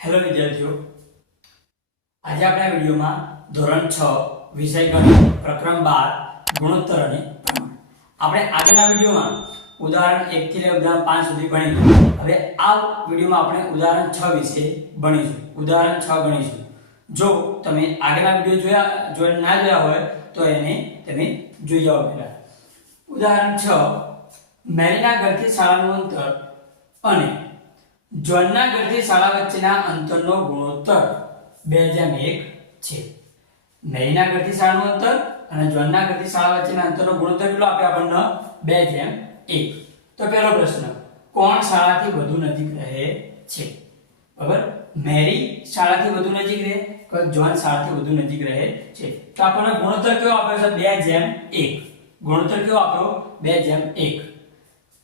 Hello વિદ્યાર્થીઓ, આજે આપણે આ વિડિયોમાં ધોરણ 6 વિષય ગણિત પ્રકરણ 12 ગુણોત્તર અને પ્રમાણ આપણે આગળના વિડિયોમાં ઉદાહરણ 1 થી લઈ ઉદાહરણ 5 સુધી ભણીશું। હવે આ વિડિયોમાં આપણે ઉદાહરણ 6 વિશે ભણીશું। ઉદાહરણ 6 ગણીશું। જો તમે આગળના વિડિયો જોયા હોય તો એને તમે જોઈ આવો પહેલા। ઉદાહરણ 6 મેરીના ઘરથી શાળાનું અંતર અને જોનના ઘરથી શાળા વચ્ચેના અંતરનો ગુણોત્તર 2:1 છે। મેરીના ઘરથી શાળાનું અંતર અને જોનના ઘરથી શાળા વચ્ચેના અંતરનો ગુણોત્તર કેટલો આપ્યો આપણને 2:1। તો પહેલો પ્રશ્ન, કોણ શાળાથી વધુ નજીક રહે છે? બરાબર, મેરી શાળાથી વધુ નજીક રહે કે જોન શાળાથી વધુ નજીક રહે છે? તો આપણને ગુણોત્તર કેવો આપ્યો છે? 2:1। ગુણોત્તર કેવો આપ્યો? 2:1।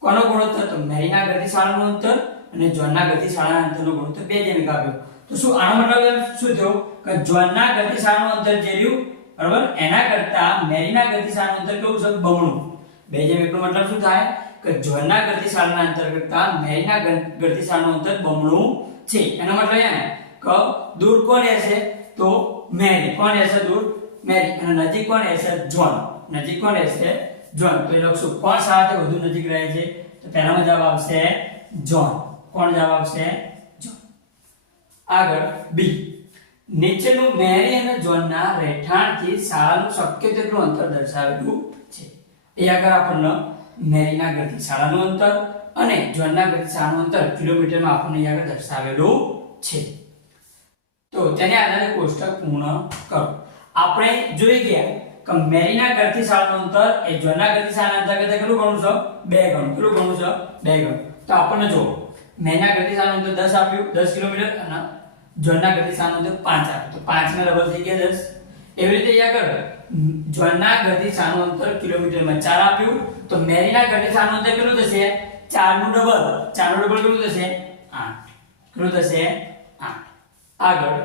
કોનો ગુણોત્તર? તો મેરીના ઘરથી શાળાનું અંતર અને જોનના ઘરથી શાળાના અંતરનો ગુણોત્તર 2:1 આપ્યો। તો શું આનો મતલબ શું થયો કે જોનના ઘરથી શાળાનું અંતર જે રહ્યું, બરાબર, એના કરતા મેરીના ઘરથી શાળાનું અંતર કેવું છે? બમણું। 2:1 નો મતલબ શું થાય કે જોનના ઘરથી શાળાના અંતર કરતા મેરીના ઘરથી શાળાનું અંતર બમણું છે। એનો મતલબ એ કે દૂર કોણ રહેશે? તો મેરી। કોણ રહેશે દૂર? મેરી। અને નજીક કોણ રહેશે? જોન। નજીક કોણ રહેશે? જોન। તો એ લખશું કોણ શાળાથી વધુ નજીક રહે છે? તો પહેલામાં જવાબ આવશે જોન। કોણ જવાબ આવશે? જોન। આગળ બી, નીચેનું મેરી અને જોનના રહેઠાણથી શાળાનું શક્ય તેટલું અંતર દર્શાવેલું છે। એ આગળ આપણને મેરીના ઘરથી શાળાનું અંતર અને જોનના ઘરથી શાળાનું અંતર કિલોમીટરમાં આપણને અહીં આગળ દર્શાવેલું છે। તો તેને આધારે કોષ્ટક પૂર્ણ કરો। આપણે જોઈ ગયા કે મેરીના ઘરથી શાળાનું અંતર એ જોનના ઘરથી શાળાના અંતર કરતા કેટલું ગણું છે? 2 ગણું। કેટલું ગણું છે? 2 ગણું। તો આપણને જો મેરીના ઘરથી શાળાનું અંતર 10 આપ્યું, 10 કિલોમીટર, અને જોનના ઘરથી શાળાનું અંતર 5 આપ્યું, તો 5 ના ડબલ થઈ ગયા 10। એવી રીતે અહીંયા આગળ જોનના ઘરથી શાળાનું અંતર કિલોમીટરમાં 4 આપ્યું, તો મેરીના ઘરથી શાળાનું અંતર કેટલું થશે? 4 નું ડબલ। 4 નું ડબલ કેટલું થશે? 8। કેટલું થશે? 8। આગળ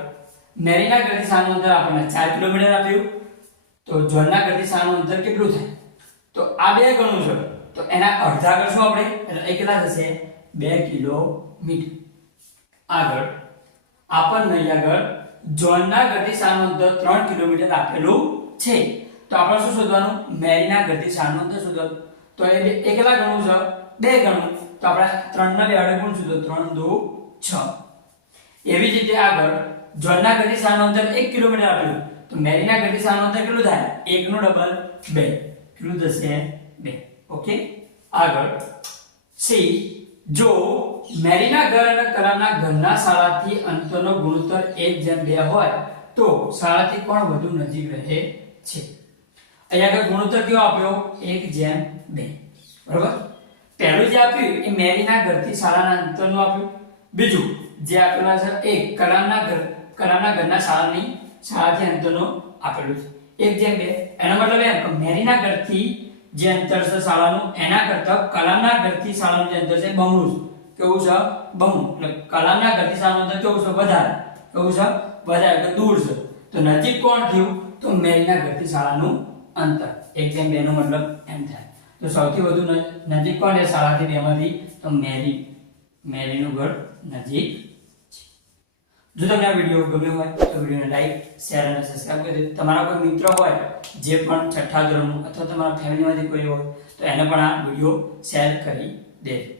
મેરીના ઘરથી શાળાનું અંતર આપણને 4 કિલોમીટર આપ્યું, તો જોનના ઘરથી શાળાનું અંતર કેટલું થાય? તો આ 2 ગણું છે, તો એના અડધા કરશું આપણે, એટલે એ કેટલા થશે? 2 કિલોમીટર। આગળ આપણને અહીં આગળ જોનના ઘરથી શાળાનું અંતર 3 કિલોમીટર આપેલું છે, તો આપણે શું શોધવાનું? મેરીના ઘરથી શાળાનું અંતર શોધવાનું। તો એ કેટલા ગણું છે? 2 ગણું। તો આપણે 3 ના 2 વડે ગુણશું તો 3 2 6। એવી જ રીતે આગળ જોનના ઘરથી શાળાનું અંતર 1 કિલોમીટર આપ્યું, તો મેરીના ઘરથી શાળાનું અંતર કેટલું થાય? 1 નું ડબલ 2। કેટલું થશે? 2। ઓકે। આગળ સી, જો મેરીના ઘર અને કલામના ઘરના શાળાથી અંતરનો ગુણોત્તર 1:2 હોય તો શાળાથી કોણ વધુ નજીક રહે છે? અહીંયા આગળ ગુણોત્તર કેવો આપ્યો? 1:2। બરાબર, પહેલું જે આપ્યું એ મેરીના ઘરથી શાળાના અંતરનું આપ્યું, બીજું જે આપેલા છે એ કલામના ઘરના શાળાથી અંતરનો આપેલું છે 1:2। એનો મતલબ એમ કે મેરીના ઘરથી જે અંતર છે શાળાનું એના કરતા કલામના ઘરથી શાળાનું જે અંતર છે બમણું છે। કેવું છે? બમણું। એટલે કલામના ઘરથી શાળાનું અંતર કેવું છે? વધારે। કેવું છે? વધારે, એટલે દૂર છે। તો નજીક કોણ થયું? તો મેરીના ઘરથી શાળાનું અંતર 1:2 નો મતલબ એમ થાય। તો સૌથી વધુ નજીક કોણ છે શાળાથી 2 માંથી? તો મેરીનું ઘર નજીક છે। જો તમને આ વિડિયો ગમ્યો હોય તો વિડિયોને લાઈક, શેર અને સબસ્ક્રાઇબ કરી દો। તમારા કોઈ મિત્ર હોય જે પણ છઠ્ઠા ધોરણનું અથવા તમારા ફેમિલીમાંથી કોઈ હોય તો એને પણ આ વિડિયો શેર કરી દેજો।